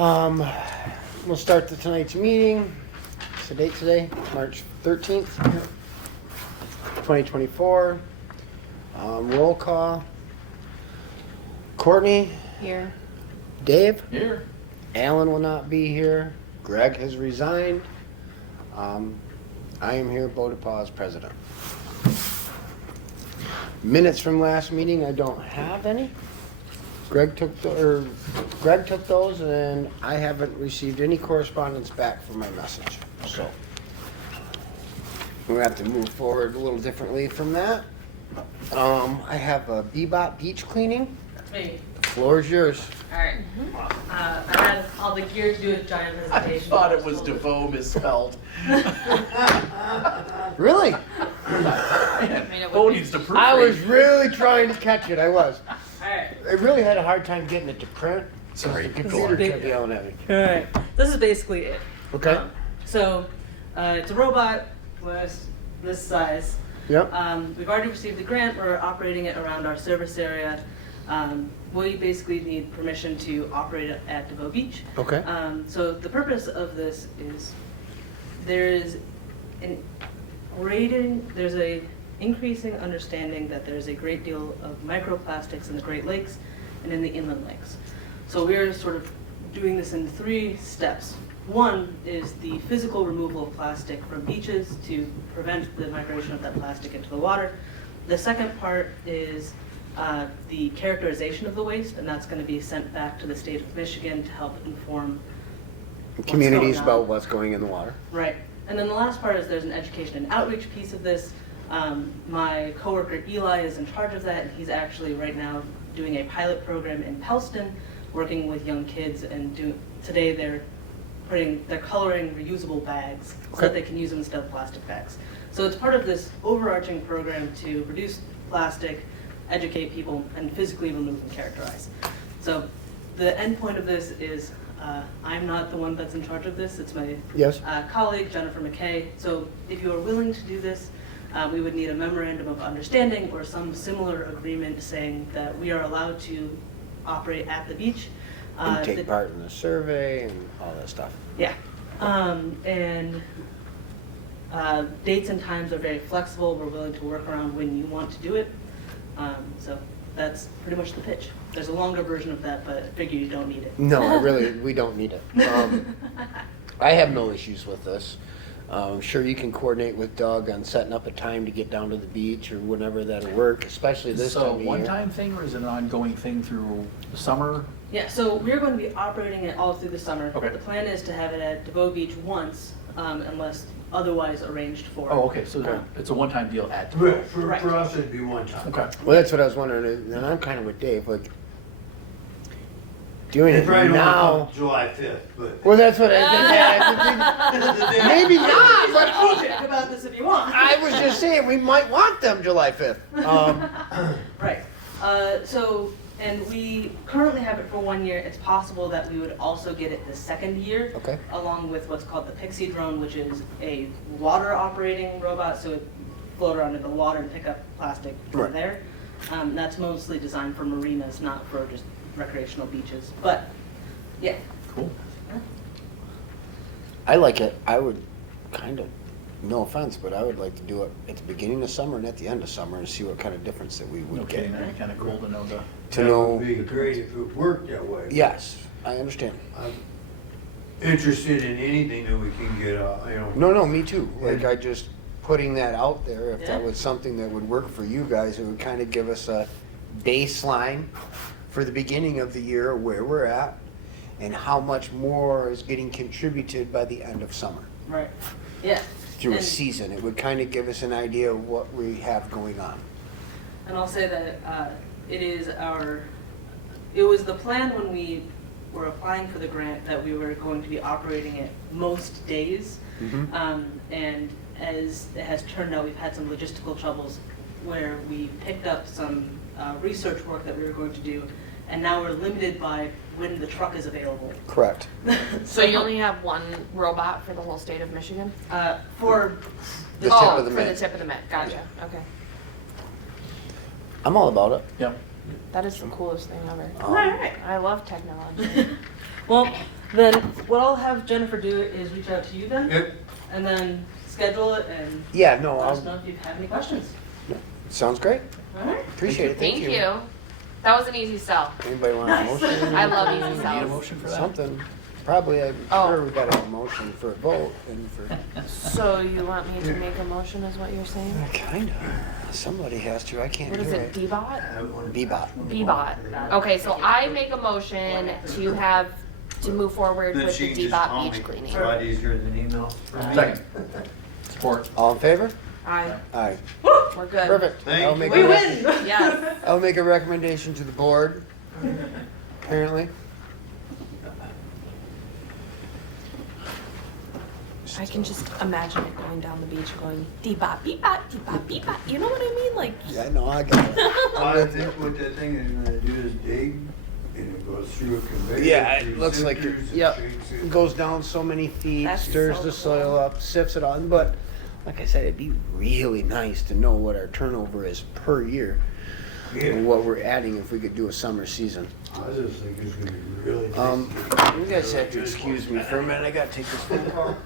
We'll start tonight's meeting. What's the date today? March 13th, 2024. Roll call. Courtney? Here. Dave? Here. Alan will not be here. Greg has resigned. I am here, Bodepaw as president. Minutes from last meeting, I don't have any. Greg took those, and I haven't received any correspondence back from my message. So we're gonna have to move forward a little differently from that. I have a Bebop beach cleaning. That's me. The floor is yours. All right. I had all the gear to do a giant I presentation. thought it was DeVoe misspelled. Really? Bo needs to proofread. I was really trying to catch it. I was. All right. I really had a hard time getting it to print. Sorry, The go on. computer kept yelling at me. All right. This is basically it. Okay. So it's a robot with this size. Yep. We've already received the grant. We're operating it around our service area. We basically need permission to operate it at DeVoe Beach. Okay. So the purpose of this is there's a increasing understanding that there's a great deal of microplastics in the Great Lakes and in the inland lakes. So we're sort of doing this in 3 steps. One is the physical removal of plastic from beaches to prevent the migration of that plastic into the water. The second part is the characterization of the waste, and that's going to be sent back to the state of Michigan to help inform Communities what's going on. about what's going in the water. Right. And then the last part is there's an education and outreach piece of this. My coworker Eli is in charge of that, and he's actually right now doing a pilot program in Pellston, working with young kids, and today they're coloring reusable bags so that they can use them instead of plastic bags. So it's part of this overarching program to reduce plastic, educate people, and physically remove and characterize. So the end point of this is I'm not the one that's in charge of this. It's my Yes. colleague, Jennifer McKay. So if you are willing to do this, we would need a memorandum of understanding or some similar agreement saying that we are allowed to operate at the beach. And take part in the survey and all that stuff. Yeah. And dates and times are very flexible. We're willing to work around when you want to do it. So that's pretty much the pitch. There's a longer version of that, but I figure you don't need it. No, we don't need it. I have no issues with this. Sure, you can coordinate with Doug on setting up a time to get down to the beach or whenever that'll work, especially this time So of year. one-time thing, or is it an ongoing thing through the summer? Yeah, so we're going to be operating it all through the summer. Okay. The plan is to have it at DeVoe Beach once, unless otherwise arranged for. Oh, okay, so Okay. it's a one-time deal at Right, for Right. us, it'd be one time. Okay. Well, that's what I was wondering, and I'm kind of with Dave, like, doing They it probably don't now. want July 5th, but. Well, that's what I maybe not, but Talk about this if you want. I was just saying, we might want them July 5th. Right. And we currently have it for 1 year. It's possible that we would also get it the second year. Okay. Along with what's called the Pixie drone, which is a water operating robot. So it float around in the water and pick up plastic from Right. there. That's mostly designed for marinas, not for just recreational beaches. But yeah. Cool. I like it. I would kind of, no offense, but I would like to do it at the beginning of summer and at the end of summer and see what kind of difference that we would Okay, get. that'd be kind of cool to know the. To That know, would be great if it worked that way. yes, I understand. I'm interested in anything that we can get, No, me too. Like, I just putting that out there, if that Yeah. was something that would work for you guys, it would kind of give us a baseline for the beginning of the year, where we're at, and how much more is getting contributed by the end of summer Right. Yeah. through a And- season. It would kind of give us an idea of what we have going on. And I'll say that it was the plan when we were applying for the grant that we were going to be operating it most days. And as it has turned out, we've had some logistical troubles where we picked up some research work that we were going to do, and now we're limited by when the truck is available. Correct. So you only have one robot for the whole state of Michigan? For The tip of the for mitt. the tip of the mitt, gotcha, okay. I'm all about it. Yep. That is the coolest thing ever. All right. I love technology. Well, Then what I'll have Jennifer do is reach out to you then, Yep. and then schedule it and Yeah, no, let us know if you have any questions. sounds great. All right. Appreciate it. Thank you. That was an easy sell. Anybody want a motion? I love easy Need a sells. motion for that? Something. Probably, I'm Oh. sure we gotta have a motion for a vote and for, So you want me to make a motion is what you're saying? kinda. Somebody has to, I can't What do is it. it, D-Bot? Bebop. D-Bot. Okay, so I make a motion to move forward Then with she the can just D-Bot call beach me. cleaning. It's a lot easier than email. for me. Second. Support. All in favor? Aye, Aye. we're good. Perfect. Thank I'll you. make We a win! Yes. I'll make a recommendation to the board, apparently. I can just imagine it going down the beach going D-Bot, B-Bot, D-Bot, B-Bot. You know what I mean? Like, Yeah, no, I got it. I think what that thing is gonna do is dig, and it goes through a conveyor. Yeah, it through looks like, sifers and yep, shakes it. it goes down so many feet, That's stirs so the soil cool. up, sifts it on, but like I said, it'd be really nice to know what our turnover is per year Yeah. and what we're adding if we could do a summer season. I was just thinking it's gonna be really nice. You guys have to excuse me for a minute, I gotta take this phone call.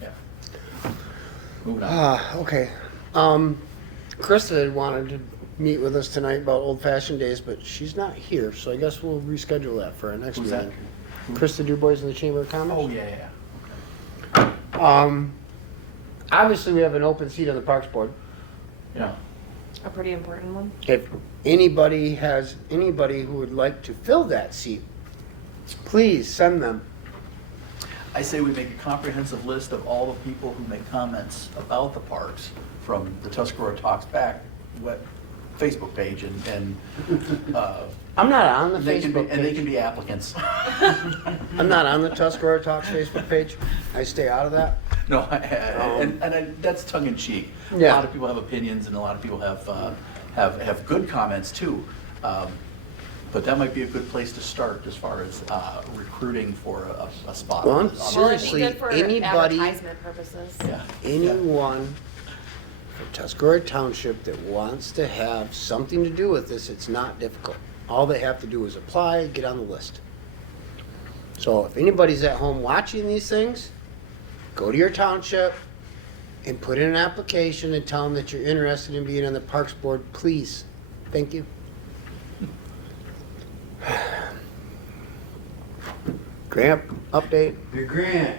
Yeah. Moving on. Okay. Krista had wanted to meet with us tonight about Old Fashioned Days, but she's not here, so I guess we'll reschedule that for our next Who's that? meeting. Krista Dubois in the Chamber of Commerce. Oh, yeah, yeah. Obviously, we have an open seat on the Parks Board. Yeah. A pretty important one. If anybody who would like to fill that seat, please send them. I say we make a comprehensive list of all the people who make comments about the parks from the Tuscarora Talks Back Facebook page and I'm not on the they can be, Facebook and they page. can be applicants. I'm not on the Tuscarora Talks Facebook page. I stay out of that. No, that's tongue in cheek. A Yeah. lot of people have opinions, and a lot of people have good comments too. But that might be a good place to start as far as recruiting for a spot. Well, on the- I'm Well, Seriously, it'd be good for anybody- advertisement purposes. Yeah. Anyone from Tuscarora Township that wants to have something to do with this, it's not difficult. All they have to do is apply, get on the list. So if anybody's at home watching these things, go to your township and put in an application and tell them that you're interested in being on the Parks Board, please. Thank you. Grant update, The grant,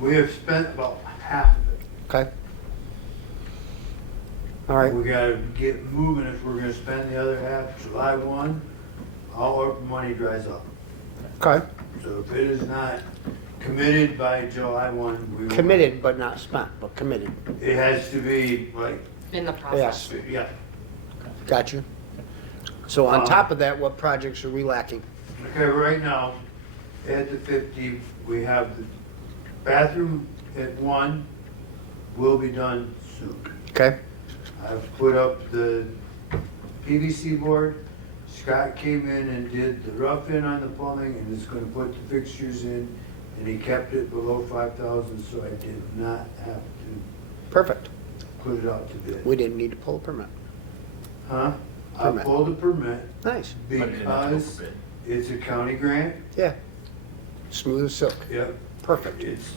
we have spent about half of it. okay? All right. We gotta get moving if we're gonna spend the other half July 1, all our money dries up. Okay. So if it is not committed by July 1, we will. Committed, but not spent, but committed. It has to be like, In the process. Yes, yeah. got you. So on top of that, what projects are we lacking? Okay, right now, at the 50, we have the bathroom at 1 will be done soon. Okay, I've put up the PVC board. Scott came in and did the rough in on the plumbing and is gonna put the fixtures in, and he kept it below 5,000, so I did not have to perfect. put it out to bid. We didn't need to pull a permit. Huh? I Permit. pulled a permit Nice. But it didn't have to go because for bid. it's a county grant. Yeah. Smooth as silk. Yep. Perfect. It's,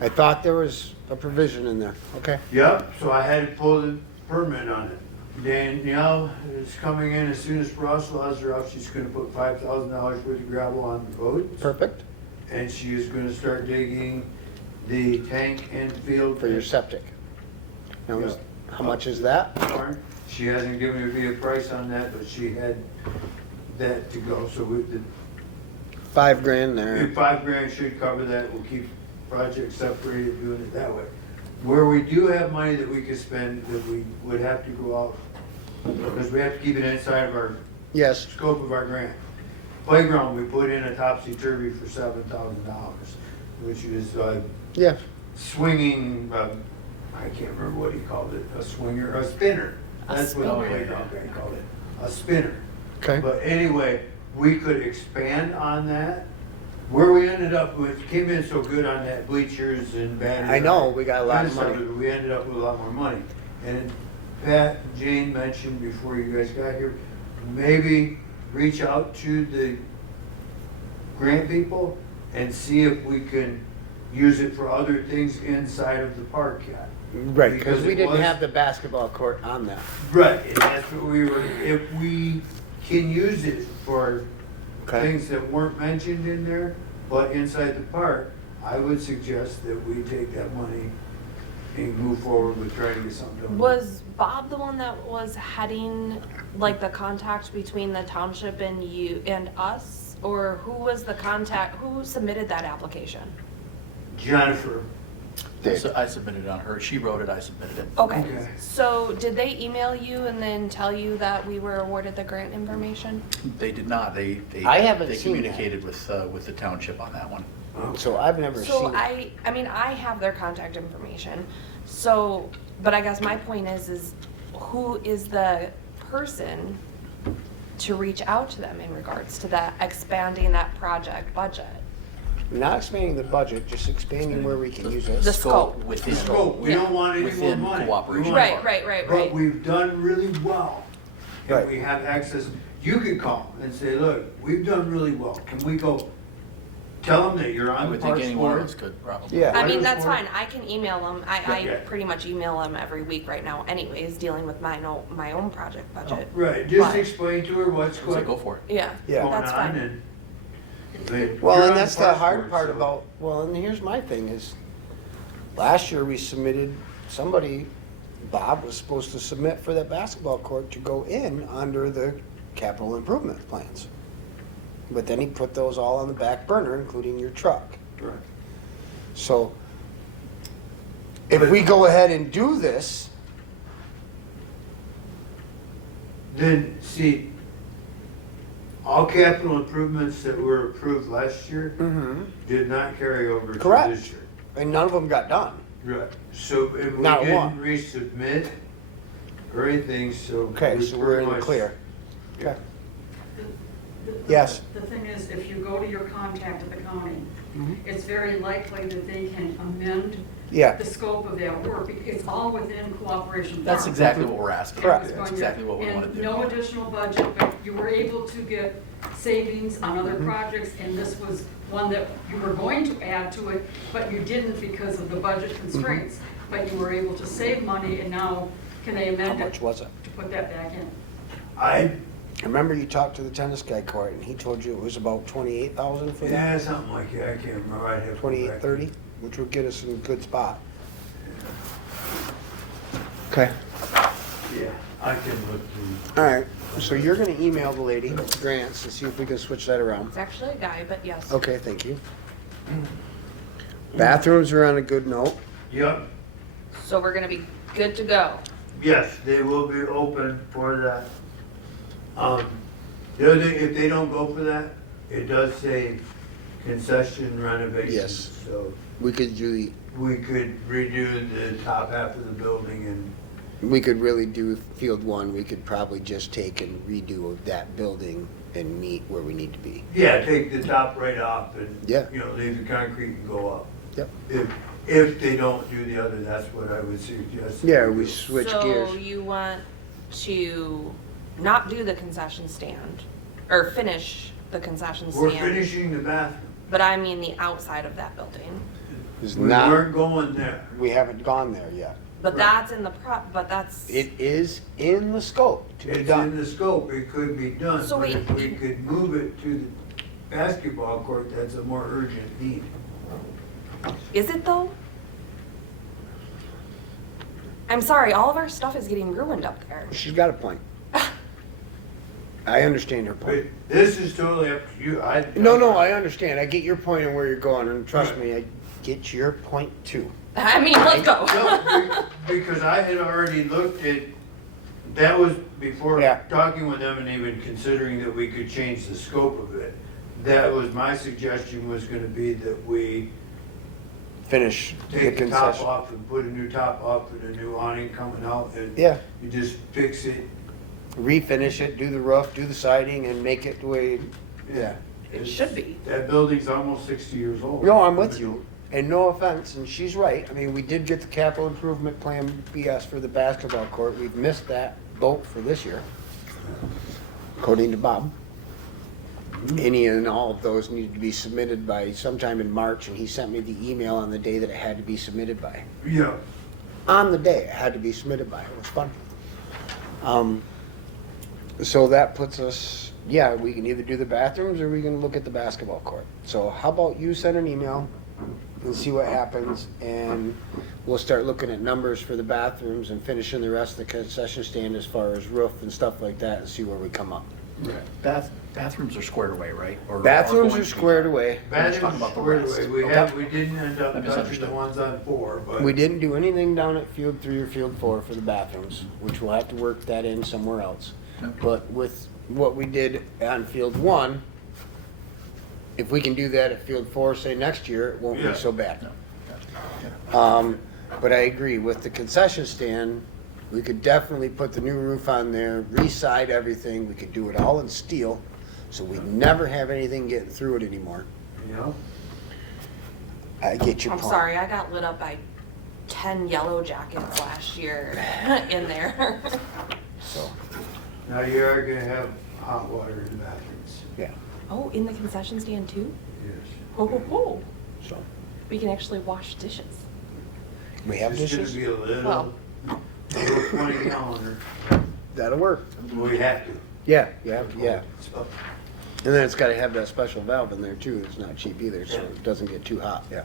I thought there was a provision in there. Okay. yep, so I had to pull the permit on it. Danielle is coming in as soon as frost laws are off. She's gonna put $5,000 worth of gravel on the road. Perfect. And she is gonna start digging the tank and field. For your septic. Now, how much is that? barn. She hasn't given me a price on that, but she had that to go, so we, the $5,000 there. $5,000 should cover that. We'll keep projects separated, doing it that way. Where we do have money that we could spend, that we would have to go out, because we have to keep it inside of our Yes. scope of our grant. Playground, we put in a topsy-turvy for $7,000, which is Yeah. swinging, I can't remember what he called it, a swinger, a spinner. That's what the spinner. playground guy called it, a spinner. Okay. But anyway, we could expand on that. Where we ended up with, came in so good on that bleachers and batteries. I know, we got a lot of kind money. stuff, we ended up with a lot more money. And Pat, Jane mentioned before you guys got here, maybe reach out to the grant people and see if we can use it for other things inside of the park yet. Right, because we it didn't was- have the basketball court on that. Right, and that's what we were, if we can use it for Okay. things that weren't mentioned in there, but inside the park, I would suggest that we take that money and move forward with trying to get something done. Was Bob the one that was heading, like, the contact between the township and you and us? Or who was the contact, who submitted that application? Jennifer, So I submitted it on her. She wrote it, I submitted it. Okay, Okay. so did they email you and then tell you that we were awarded the grant information? They did not. They I haven't they seen that. communicated with the township on that one. So I've never So seen it. I mean, I have their contact information, so, but I guess my point is who is the person to reach out to them in regards to that, expanding that project budget? Not expanding the budget, just expanding where we can use it. The scope. Within. the scope, we don't want any more Within money. cooperation. We want- Right. But we've done really well. Right. And we have access, you could call and say, look, we've done really well. Can we go, tell them that you're I on the would think parks anyone board? else could probably. Yeah. I mean, Writers that's board? fine, I can email them, I Okay. pretty much email them every week right now anyways, dealing with my own project budget. Right, just But- explain to her what's So going go for it. Yeah, Yeah. that's on fine. and. Well, You're and on that's the parks hard board, part so- about, well, and here's my thing is, last year we submitted, Bob was supposed to submit for that basketball court to go in under the capital improvement plans. But then he put those all on the back burner, including your truck. Right. So if we go ahead and do this, Then, see, all capital improvements that were approved last year did not carry over to Correct. this year. and none of them got done. Right, so if we Not didn't one. resubmit or anything, so. Okay, we so we're pretty in the much- clear. Okay. The- Yes. The thing is, if you go to your contact at the county, it's very likely that they can amend Yeah, the scope of that work. It's all within cooperation. That's farm. exactly what we're asking. Correct. It's That's going exactly what we want to And do. no additional budget, but you were able to get savings on other Mm-hmm. projects, and this was one that you were going to add to it, but you didn't because of the budget Mm-hmm. constraints. But you were able to save money, and now can they how amend much it was it? to put that back in? I, I remember you talked to the tennis guy, Court, and he told you it was about 28,000 for that? yeah, something like that, I can't remember, I'd have to go 28, back. 30, which would get us in a good spot. Okay. Yeah, I can look through. All right, so you're gonna email the lady, Grants, to see if we can switch that around. It's actually a guy, but yes. Okay, thank you. Bathrooms are on a good note. Yep, So we're gonna be good to go. yes, they will be open for that. The other thing, if they don't go for that, it does say concession renovations. Yes. So We could do, we could redo the top half of the building and, we could really do field one, we could probably just take and redo that building and meet where we need to be. yeah, take the top right off and, Yeah. you know, leave the concrete and go up. Yep. If they don't do the other, that's what I would suggest. Yeah, we switch gears. So you want to not do the concession stand, or finish the concession We're stand? finishing the bathroom. But I mean the outside of that building. It's We not, weren't going there. we haven't gone there yet. But Right. that's in the but that's. It is in the scope to be It's in done. the scope, it could be done, So but wait. if we could move it to the basketball court, that's a more urgent need. Is it though? I'm sorry, all of our stuff is getting ruined up there. She's got a point. I understand her But point. this is totally up to you, No, I understand. I get your point and where you're going, and trust me, I get your point too. I mean, let's go. No, because I had already looked at, that was before Yeah. talking with them and even considering that we could change the scope of it. That was, my suggestion was gonna be that we Finish the take the top concession. off and put a new top up and a new awning coming out and Yeah, you just fix it. refinish it, do the roof, do the siding, and make it the way, yeah. It should be. That building's almost 60 years old. No, I'm with you. And no offense, and she's right. I mean, we did get the capital improvement plan BS for the basketball court. We've missed that boat for this year, according to Bob. Any and all of those needed to be submitted by sometime in March, and he sent me the email on the day that it had to be submitted by. Yeah, On the day it had to be submitted by. It was fun. So that puts us, yeah, we can either do the bathrooms or we can look at the basketball court. So how about you send an email and see what happens, and we'll start looking at numbers for the bathrooms and finishing the rest of the concession stand as far as roof and stuff like that, and see where we come up. Bathrooms are squared away, right? Or Bathrooms going are to be squared done? away. Let's talk bathrooms about the squared rest. away. Okay. We didn't end up I touching the misunderstood. ones on 4, but. We didn't do anything down at Field 3 or Field 4 for the bathrooms, which we'll have to work that in somewhere else. Okay. But with what we did on Field 1, if we can do that at Field 4, say next year, it won't Yeah. be so bad. No. Okay. But I agree, with the concession stand, we could definitely put the new roof on there, re-side everything, we could do it all in steel, so we'd never have anything getting through it anymore. Yeah. I get your I'm point. sorry, I got lit up by 10 yellow jackets last year in there. So, Now you are gonna have hot water in the bathrooms. yeah, Oh, in the concession stand too? Yes. Ho, ho, ho. so, We can actually wash dishes. we have It's dishes, gonna be a little, Well. little 20 gallon, that'll work. we have to. Yeah. So, And then it's gotta have that special valve in there too, it's not cheap either, so it doesn't get too hot, yeah.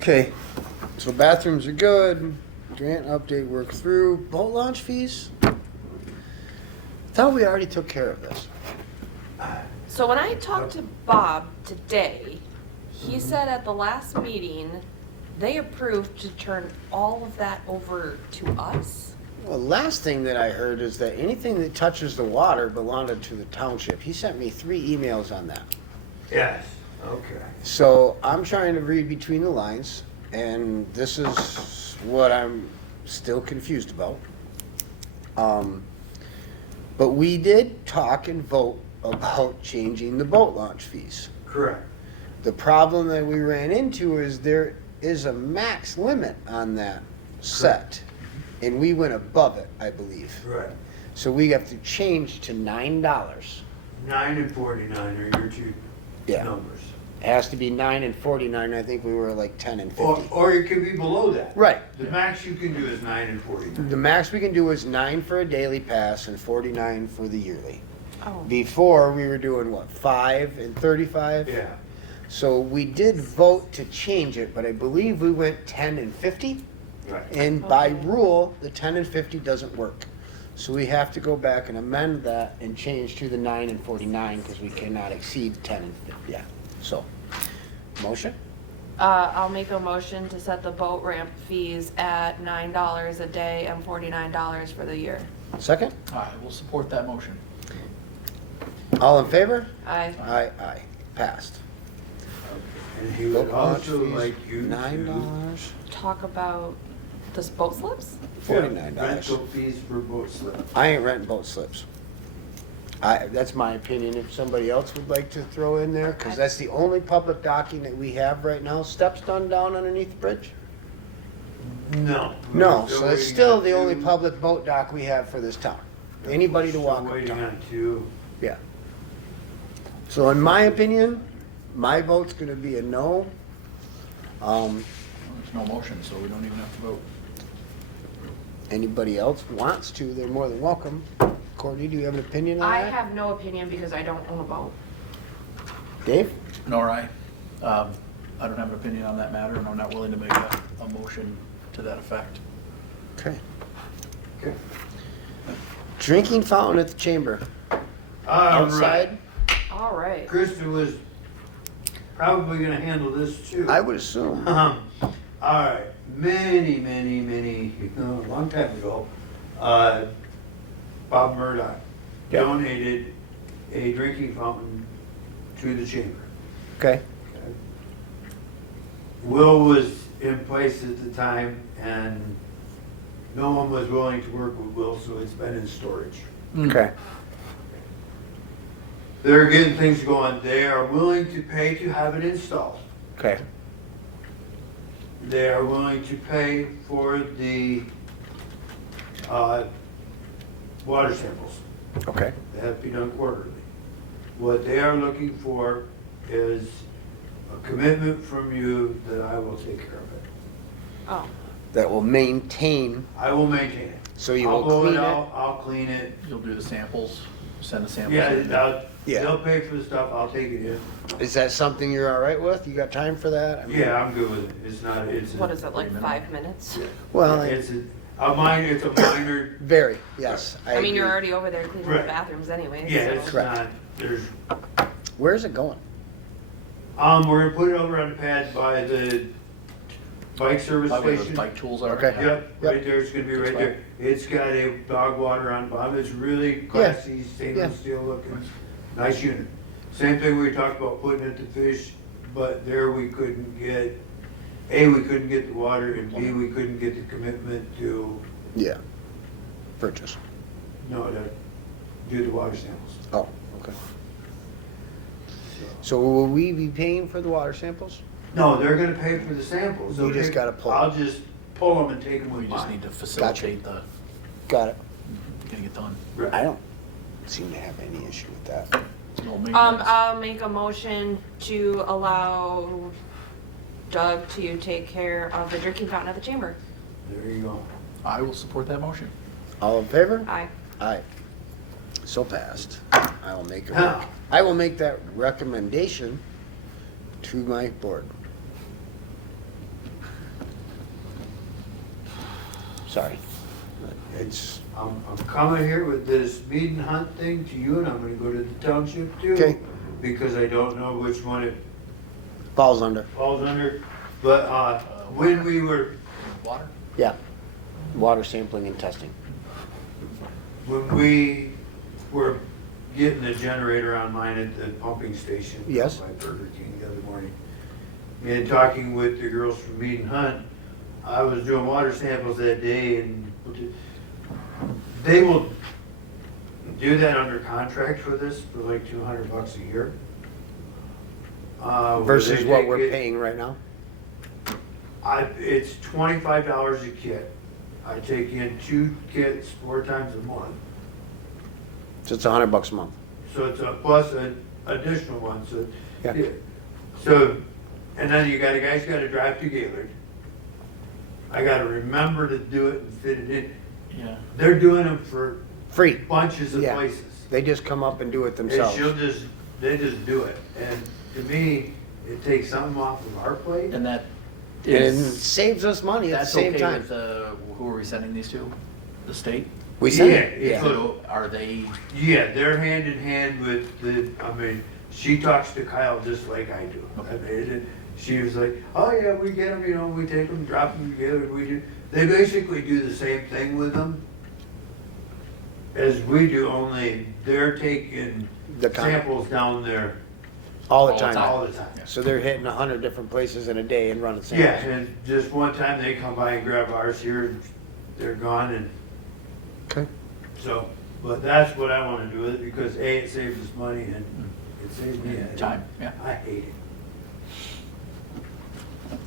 Okay, so bathrooms are good, grant update work through, boat launch fees? Thought we already took care of this. So when I talked to Bob today, he said at the last meeting, they approved to turn all of that over to us. Well, last thing that I heard is that anything that touches the water belonged to the township. He sent me 3 emails on that. yes, okay. So I'm trying to read between the lines, and this is what I'm still confused about. But we did talk and vote about changing the boat launch fees. Correct. The problem that we ran into is there is a max limit on that set, and we went above it, I believe. Right. So we have to change to $9. 9 and 49 are your two Yeah. numbers. It has to be 9 and 49. I think we were like 10 and 50. Or it could be below that. Right. The max you can do is 9 and 49. The max we can do is 9 for a daily pass and 49 for the yearly. Oh. Before, we were doing what, 5 and 35? Yeah. So we did vote to change it, but I believe we went 10 and 50. Right. And by Okay. rule, the 10 and 50 doesn't work. So we have to go back and amend that and change to the 9 and 49 because we cannot exceed 10 and 50. Yeah, so, motion? I'll make a motion to set the boat ramp fees at $9 a day and $49 for the year. Second? I will support that motion. All in favor? Aye. Aye. Passed. And he would Boat launch also fees, like you to. $9, Talk about this boat slips? $49. Rental fees for boat slip. I ain't renting boat slips. That's my opinion. If somebody else would like to throw in there, because that's the only public docking that we have right now. Steps done down underneath the bridge? No. No, We're still so it's waiting still on the only two. public boat dock we have for this town. Anybody to We're walk still up waiting town. on two. Yeah. So in my opinion, my vote's gonna be a no. There's no motion, so we don't even have to vote. Anybody else wants to, they're more than welcome. Courtney, do you have an opinion on I that? have no opinion because I don't own a boat. Dave? Nor I. I don't have an opinion on that matter, and I'm not willing to make a motion to that effect. Okay. Okay. Drinking fountain at the chamber. Outside? All right. Krista was probably gonna handle this too. I would assume. All right, many, a long time ago, Bob Murdoch Yeah. donated a drinking fountain to the chamber. Okay. Will was in place at the time, and no one was willing to work with Will, so it's been in storage. Okay. They're getting things going. They are willing to pay to have it installed. Okay. They are willing to pay for the water samples. Okay. They have to be done quarterly. What they are looking for is a commitment from you that I will take care of it. Oh, That will maintain, I will maintain it. so you I'll will blow clean it it. out, I'll clean it. You'll do the samples, send the samples. Yeah, in. they'll pay for the stuff, I'll take it in. Is that something you're all right with? You got time for that? I mean- Yeah, I'm good with it. It's not, it's. what is it, like 5 minutes? Well, It's a minor, it's a minor, very, yes. I mean, you're agree. already over there cleaning Right. the bathrooms anyways. yeah, so- it's Correct. not, there's, Where's it going? we're gonna put it over on the pad by the bike service By where those station. bike tools are. Okay. yeah. Yep, right there, it's gonna be right there. It's got a dog water on bottom, it's really classy, Yeah. stainless steel looking, nice unit. Same thing we talked about putting it to fish, but there we couldn't get, A, we couldn't get the water, and B, we couldn't get the commitment to, Yeah. Purchase. no, to do the water samples. Oh, okay. So will we be paying for the water samples? No, they're gonna pay for the samples. You They'll just take- gotta pull 'em. I'll just pull them and take them We with just mine. need to facilitate the Got it. getting it done. Right. I don't seem to have any issue with that. It's no maintenance. I'll make a motion to allow Doug to take care of the drinking fountain at the chamber. There you go. I will support that motion. All in favor? Aye. Aye. So passed. Now. I will make that recommendation to my board. Sorry. It's, I'm coming here with this meet and hunt thing to you, and I'm gonna go to the township too. Okay. Because I don't know which one it falls under, falls under, but, when we were, Water? yeah. Water sampling and testing. when we were getting the generator on mine at the pumping station. Yes. By Burger King the other morning, and talking with the girls from Mead and Hunt, I was doing water samples that day, and they will do that under contract with us for like $200 a year. Where Versus they what take we're it- paying right now? it's $25 a kit. I take in 2 kits 4 times a month. So it's $100 a month. So it's a plus an additional one, so. Yeah. So, and then you guy's gotta drive to Gaylord. I gotta remember to do it and fit it in. Yeah. They're doing them for Free. bunches of Yeah. places. They just come up and do it And themselves. they just do it. And to me, it takes something off of our plate. And that And Is- saves us money at the That's same okay time. with, who are we sending these to? The state? We send Yeah, it, yeah. So are they, Yeah, they're hand in hand with I mean, she talks to Kyle just like I do. Okay. I mean, she was like, oh yeah, we get them, you know, we take them, drop them together, we do. They basically do the same thing with them as we do, only they're taking The con- samples down there All the All the time. time. all the time. So they're hitting 100 different places in a day and running Yeah, samples. and just one time they come by and grab ours here, and they're gone, and Okay. so, but that's what I wanna do with it, because A, it saves us money, and it saves me time, yeah. I hate it.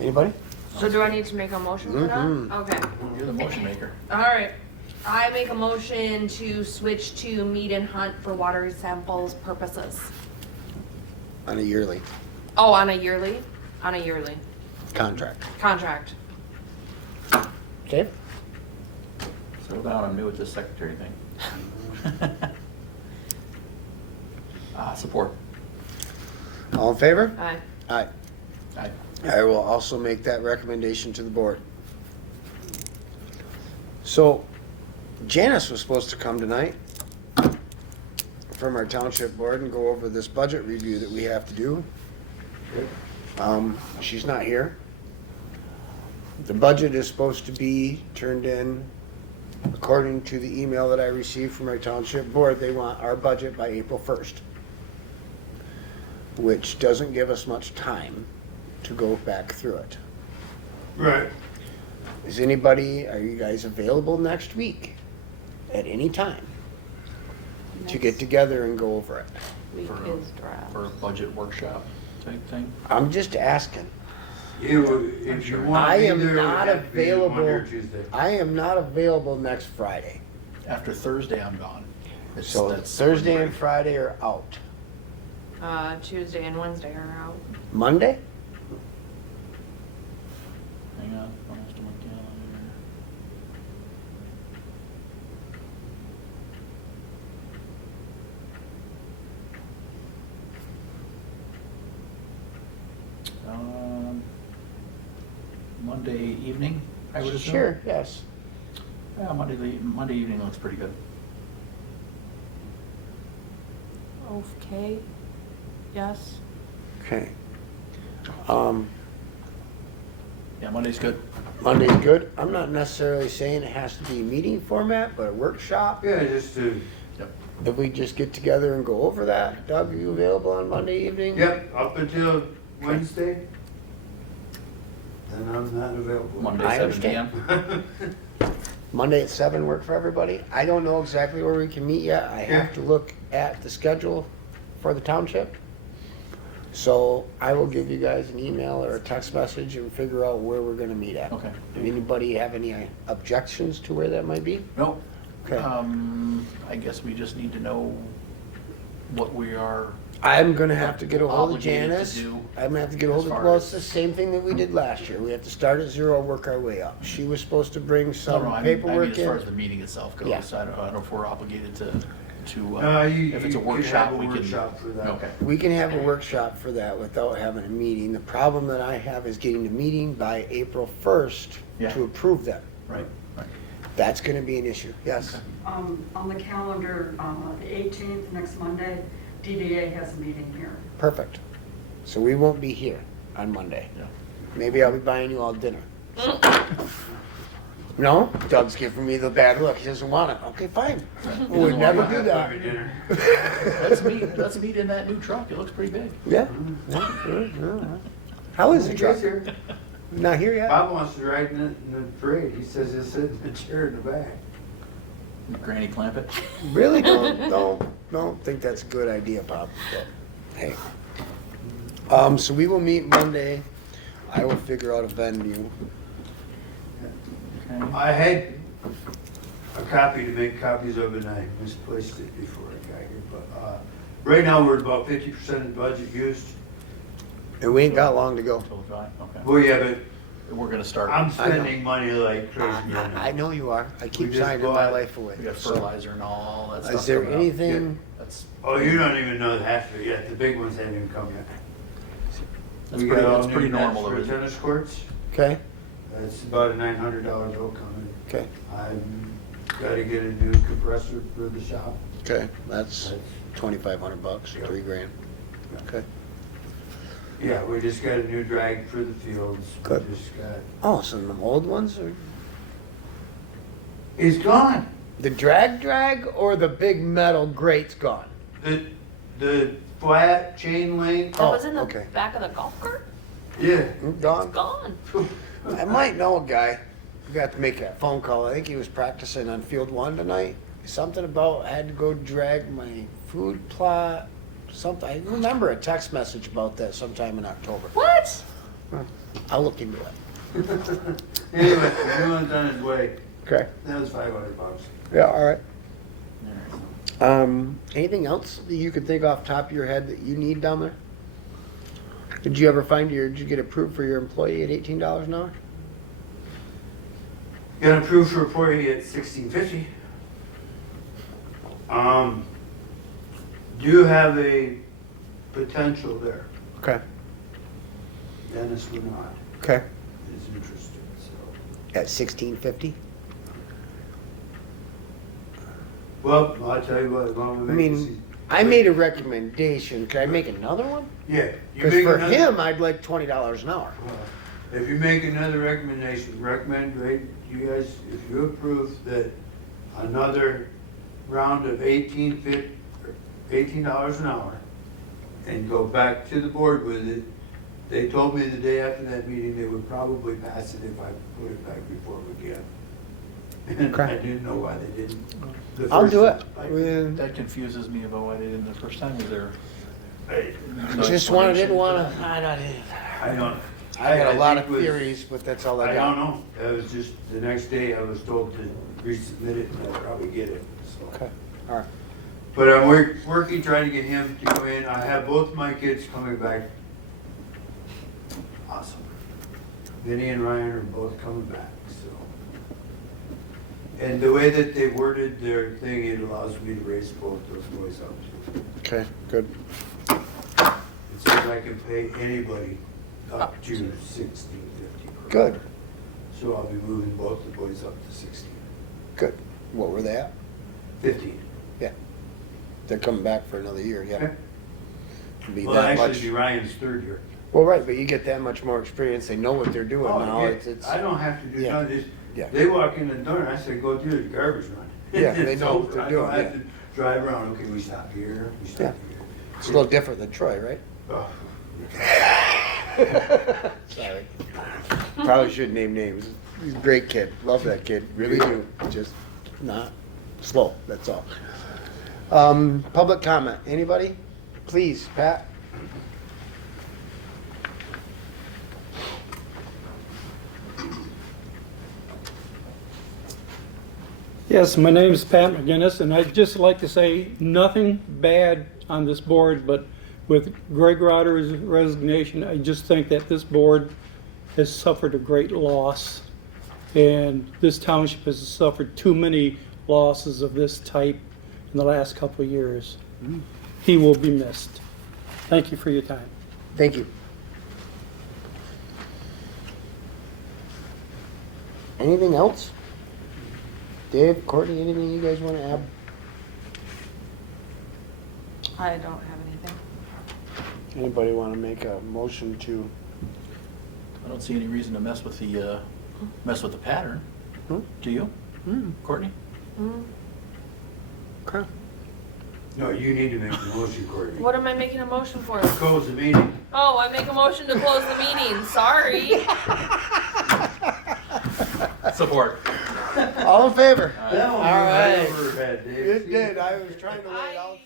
Anybody? So do I need to make a motion for that? Mhm. Okay. you're the motion maker. All right. I make a motion to switch to meet and hunt for water samples purposes. On a yearly Oh, on a yearly contract. contract. Okay? Settle down, I'm new at this secretary thing. Support. All in favor? Aye. Aye. Aye. I will also make that recommendation to the board. So Janice was supposed to come tonight from our township board and go over this budget review that we have to do. She's not here. The budget is supposed to be turned in, according to the email that I received from our township board, they want our budget by April 1st, which doesn't give us much time to go back through it. Right. Is anybody, are you guys available next week at any time to get together and go over it? Week For- is draft. For a budget workshop type thing. I'm just asking. If you sure. want I to be am there, it would not have to be Monday or available. Tuesday. I am not available next Friday. After Thursday, I'm gone. So That's Thursday and break. Friday are out. Tuesday and Wednesday are out. Monday? Hang on, almost on my calendar. Monday evening, I would assume? Sure, yes. Yeah, Monday evening looks pretty good. Okay. Yes. Okay. Yeah, Monday's good. Monday's good. I'm not necessarily saying it has to be meeting format, but a workshop. Yeah, just to, Yep. If we just get together and go over that. Doug, are you available on Monday evening? yep, up until Wednesday. Then I'm not available. Monday, I 7 understand. PM. Monday at 7 work for everybody? I don't know exactly where we can meet yet. I have to look at the schedule for the township. So I will give you guys an email or a text message and figure out where we're gonna meet at. Okay. Do anybody have any objections to where that might be? No. Okay. I guess we just need to know what we are. I'm gonna have to get a hold of Obligated to Janice. do I'm gonna have to get a hold as of, far well, as- it's the same thing that we did last year. We have to start at 0, work our way up. She was supposed to bring No, some no, I mean paperwork as far as in. the meeting itself goes, Yeah. I don't know if we're obligated to, You if it's a can workshop, have a we can. workshop for that. Okay. We can have a workshop for that without having a meeting. The problem that I have is getting the meeting by April 1st Yeah. to approve them. Right, right. That's gonna be an issue, yes. On the calendar, the 18th, next Monday, DDA has a meeting here. Perfect. So we won't be here on Monday. Yeah. Maybe I'll be buying you all dinner. No? Doug's giving me the bad look. He doesn't want it. Okay, fine. We'd never do that. Dinner. Let's meet in that new truck, it looks pretty big. Yeah. Yeah. How is the He truck? gets here. Not here yet? Bob wants to ride in the parade. He says he'll sit in the chair in the back. Granny clamp it. Really don't think that's a good idea, Bob. But, hey. So we will meet Monday. I will figure out a venue. Okay. I had a copy to make copies of and I misplaced it before I got here, but, right now we're at about 50% of the budget used. And we ain't got long to go. Till 5, okay. Well, yeah, but We're gonna start. I'm spending money like crazy. I know you are. I keep We just signing my bought- life away. We got So, fertilizer and all that stuff. is there coming up. anything? That's, Oh, you don't even know half of it yet. The big ones haven't even come yet. That's We pretty, got all that's pretty new nets normal, though, for isn't it? tennis courts. Okay, That's about a $900 bill coming. okay, I'm gotta get a new compressor for the shop. okay, that's That's- $2,500, Yep. $3,000. Okay. Yeah, we just got a new drag for the fields. We Good. just got, Oh, so the old ones are it's gone. the drag or the big metal grate's gone? The flat chain link, That was in the okay. back of the golf cart? yeah. Gone? Gone. I might know a guy. We got to make that phone call. I think he was practicing on field 1 tonight. Something about I had to go drag my food plot. Something. I remember a text message about that sometime in October. What? I'll look into it. Anyway, the new one's on its way. Okay. That was $500. Yeah. All right. Anything else that you could think off the top of your head that you need down there? Did you ever did you get approved for your employee at $18 an hour? Got approved for employee at $16.50. Do have a potential there. Okay. Dennis Renard Okay. is interested, so. At $16.50? Well, I'll tell you what, as long as I we make mean, I made a recommendation. Could I make another one? yeah. you Because make for another- him, I'd like $20 an hour. If you make another recommendation, recommend, right, you guys, if you approve that another round of $18 an hour and go back to the board with it, they told me the day after that meeting they would probably pass it if I put it back before we get. And Okay. I didn't know why they didn't. the I'll first do it. time. That confuses me about why they didn't the first time. Was there? I no Just didn't want to. I don't. I had a lot of think was- theories, but that's all I I got. don't know. It was just, the next day I was told to resubmit it and I'd probably get it, so. Okay, all right. But I'm working, trying to get him to come in. I have both my kids coming back. Awesome. Vinny and Ryan are both coming back, so. And the way that they worded their thing, it allows me to raise both those boys up. Okay, good. It says I can pay anybody up to $16.50. Good, So I'll be moving both the boys up to 16. good. What were they at? 15. Yeah. They're coming back for another year, yeah. Okay. It'll be Well, that actually, much. it'll be Ryan's third year. Well, right, but you get that much more experience. They know what they're doing now. yeah, It's, I don't have to do yeah, none of this. yeah. They walk in the door and I say, go do the garbage run. Yeah, they It's know what over. they're I doing, don't have yeah. to drive around, okay, we stop here, we Yeah. stop here. it's a little different than Troy, right? Oh. Sorry. Probably should name names. He's a great kid. Love that kid. Really do. Just not slow, that's all. Public comment. Anybody? Please, Pat. Yes, my name is Pat McGinnis, and I'd just like to say nothing bad on this board, but with Greg Rotter's resignation, I just think that this board has suffered a great loss, and this township has suffered too many losses of this type in the last couple of years. He will be missed. Thank you for your time. Thank you. Anything else? Dave, Courtney, anything you guys want to add? I don't have anything. Anybody want to make a motion to? I don't see any reason to mess with the pattern. Hmm? Do you, Courtney? Okay. No, you need to make the motion, Courtney. What am I making a motion for? Close the meeting. Oh, I make a motion to close the meeting. Sorry. Support. All in favor? That one All went right right. over her head, Dave. It did. I was trying to wait out.